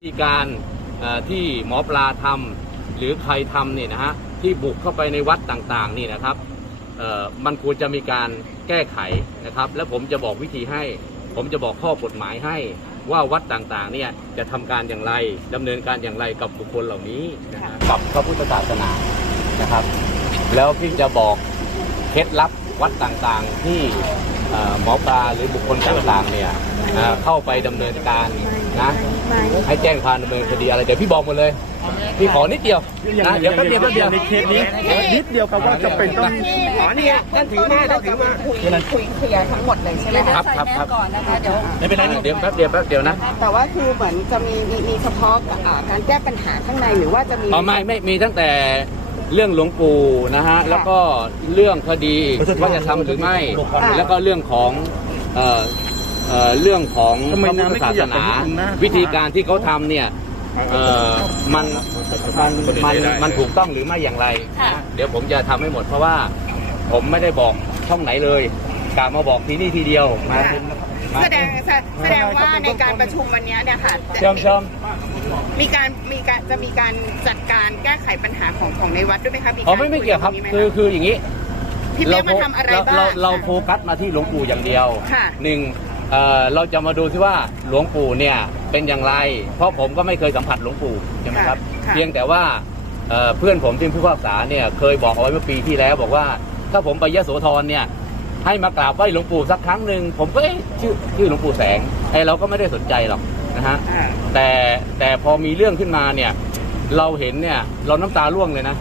วิธีการเอ่อที่หมอปลาทำหรือใครทำเนี่ยนะฮะที่บุกเข้าไปในวัดต่างๆนี่นะครับเอ่อมันควรจะมีการแก้ไขนะครับ และผมจะบอกวิธีให้ ผมจะบอกข้อกฎหมายให้ว่าวัดต่างๆเนี่ยจะทำการอย่างไรดำเนินการอย่างไรกับบุคคลเหล่านี้นะฮะกับพระพุทธศาสนานะครับ แล้วพี่จะบอกเคล็ดลับวัดต่างๆที่เอ่อหมอปลาหรือบุคคลต่างๆเนี่ยเอ่อเข้าไปดำเนินการ นะให้แจ้งความดำเนินคดีอะไรเดี๋ยวพี่บอกหมดเลยพี่ขอนิดเดียวนะเดี๋ยวแป๊บเดียวแป๊บเดียวในเคสนี้นิดเดียวครับว่าจะเป็นต้องอ๋อเนี่ยท่านถือมาท่านถือมาคุยคุยเคลียร์ทั้งหมดเลยใช่ไหมคคะรับครับครับก่อนนะคะเดี๋ยวไม่เป็นไรเดี๋ยวแป๊บเดียวแป๊บเดียวนะแต่ว่าคือเหมือนจะมีมีมีเฉพาะอ่าการแก้ปัญหาข้างในหรือว่าจะมีอ๋อไม่ไม่มีตั้งแต่เรื่องหลวงปู่นะฮะแล้วก็เรื่องคดีว่าจะทำหรือไม่ แล้วก็เรื่องของ เอ่อเอ่อเรื่องของทำไมพระพุทธน้ำไม่ศาขสยับไปนาข้างหน้า วิธีการที่เขาทำเนี่ยเอ่อมันมันมันมันถูกต้องหรือไม่อย่างไรนะเดี๋ยวผมจะทำให้หมดเพราะว่าผมไม่ได้บอกช่องไหนเลยกะมาบอกทีนี่ทีเดียวมามาแสดงแสดงว่าในการประชุมวันนี้เนี่ยค่ะชมชมมีการมีการจะมีการจัดการแก้ไขปัญหาของของในวัดด้วยไหมคะมีอ๋อการไม่ไม่เกี่ยวครับตงนี้ไหมะคือคืออย่างนี้พี่เปี๊ยกมาทำอะไรบ้าง เราเราโฟกัสมาที่หลวงปู่อย่างเดียวค่ะ หนึ่ง เอ่อเราจะมาดูซิว่าหลวงปู่เนี่ยเป็นอย่างไร เพราะผมก็ไม่เคยสัมผัสหลวงปู่ใช่ไหมครับ ค่ะ เพียงแต่ว่าเอ่อเพื่อนผมที่ผู้พิพากษาเนี่ยเคยบอกเอาไว้เมื่อปีที่แล้ว บอกว่าถ้าผมไปยโสธรเนี่ยให้มากราบไหว้หลวงปู่สักครั้งหนึ่งผมก็เอ๊ะชื่อชื่อหลวงปู่แสงไอเราก็ไม่ได้สนใจหรอกนะฮะ อ่า แต่แต่พอมีเรื่องขึ้นมาเนี่ย เราเห็นเนี่ย เราน้ำตาร่วงเลยนะ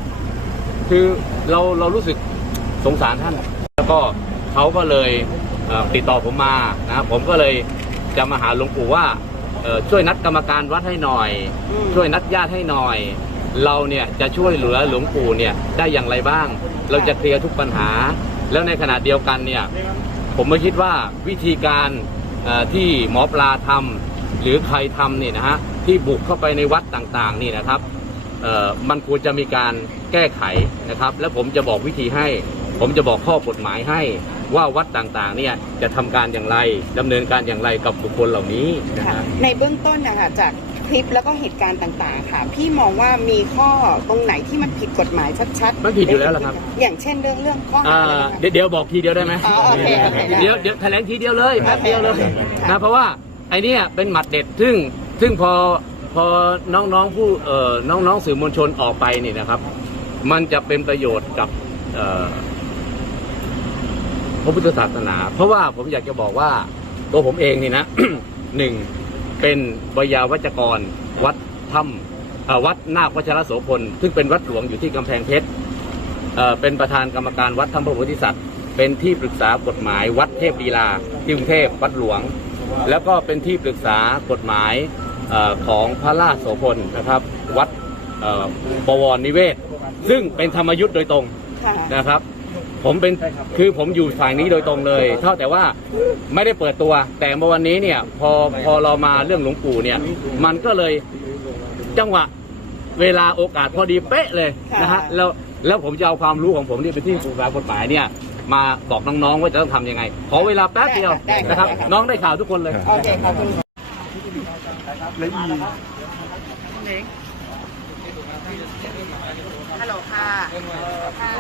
คือเราเรารู้สึกสงสารท่าน แล้วก็ เขาก็เลยเอ่อติดต่อผมมานะผมก็เลยจะมาหาหลวงปู่ว่าเอ่อช่วยนัดกรรมการวัดให้หน่อยอืมช่วยนัดญาติให้หน่อย เราเนี่ยจะช่วยเหลือหลวงปู่เนี่ยได้อย่างไรบ้าง เราจะเคลียร์ทุกปัญหา แล้วในขณะเดียวกันเนี่ยผมไม่คิดว่าวิธีการเอ่อที่หมอปลาทำหรือใครทำเนี่ยนะฮะที่บุกเข้าไปในวัดต่างๆนี่นะครับเอ่อมันควรจะมีการแก้ไขนะครับ และผมจะบอกวิธีให้ ผมจะบอกข้อกฎหมายให้ ว่าวัดต่างๆเนี่ยจะทำการอย่างไรดำเนินการอย่างไรกับบุคคลเหล่านี้นะค่ะฮะในเบื้องต้นนะคะจากคลิปแล้วก็เหตุการณ์ต่างๆ ค่ะ พี่มองว่ามีข้อตรงไหนที่มันผิดกฎหมายชัดๆ มันผิดอยู่แล้วล่ะครับ อย่างเช่นเรื่องเรื่องข้อหาอ่าอะไรนะคะเดี๋ยวเดี๋ยวบอกทีเดียวได้ไหมอ๋อโอเคโอเคได้เดี๋ยวเดี๋ยวแถลงทีเดียวเลยแป๊บเดียวเลยนะเพราะว่าไอเนี้ยเป็นหมัดเด็ดซึ่งซึ่งพอพอน้องๆผู้เอ่อน้องๆสื่อมวลชนออกไปนี่นะครับ มันจะเป็นประโยชน์กับเอ่อ พระพุทธศาสนา เพราะว่าผมอยากจะบอกว่าตัวผมเองนี่นะ หนึ่งเป็นวิยาวัจกร วัดถ้ำเอ่อวัดนาควัชรโสพลซึ่งเป็นวัดหลวงอยู่ที่กำแพงเพชรเอ่อเป็นประธานกรรมการวัดธรรมพระโพธิสัตว์เป็นที่ปรึกษากฎหมาย วัดเทพลีลาที่กรุงเทพวัดหลวง แล้วก็เป็นที่ปรึกษากฎหมายเออของพระราชโสพลนะครับ วัดเอ่อบวรนิเวศ ซึ่งเป็นธรรมยุทธ์โดยตรงค่ะนะครับ ผมเป็นคือผมอยู่ฝ่ายนี้โดยตรงเลยเท่าแต่ว่าไม่ได้เปิดตัว แต่เมื่อวันนี้เนี่ยพอพอเรามาเรื่องหลวงปู่เนี่ย มันก็เลยจังหวะเวลาโอกาสพอดีเป๊ะเลยนะฮะแล้วแล้วผมจะเอาความรู้ของผมที่เป็นที่ปรึกษากฎหมายเนี่ย มาบอกน้องๆว่าจะต้องทำยังไง ขอเวลาแป๊บเดียวนะครับ น้องได้ข่าวทุกคนเลยโอเคขอบคุณและอีฮัลโหลค่ะค่ะ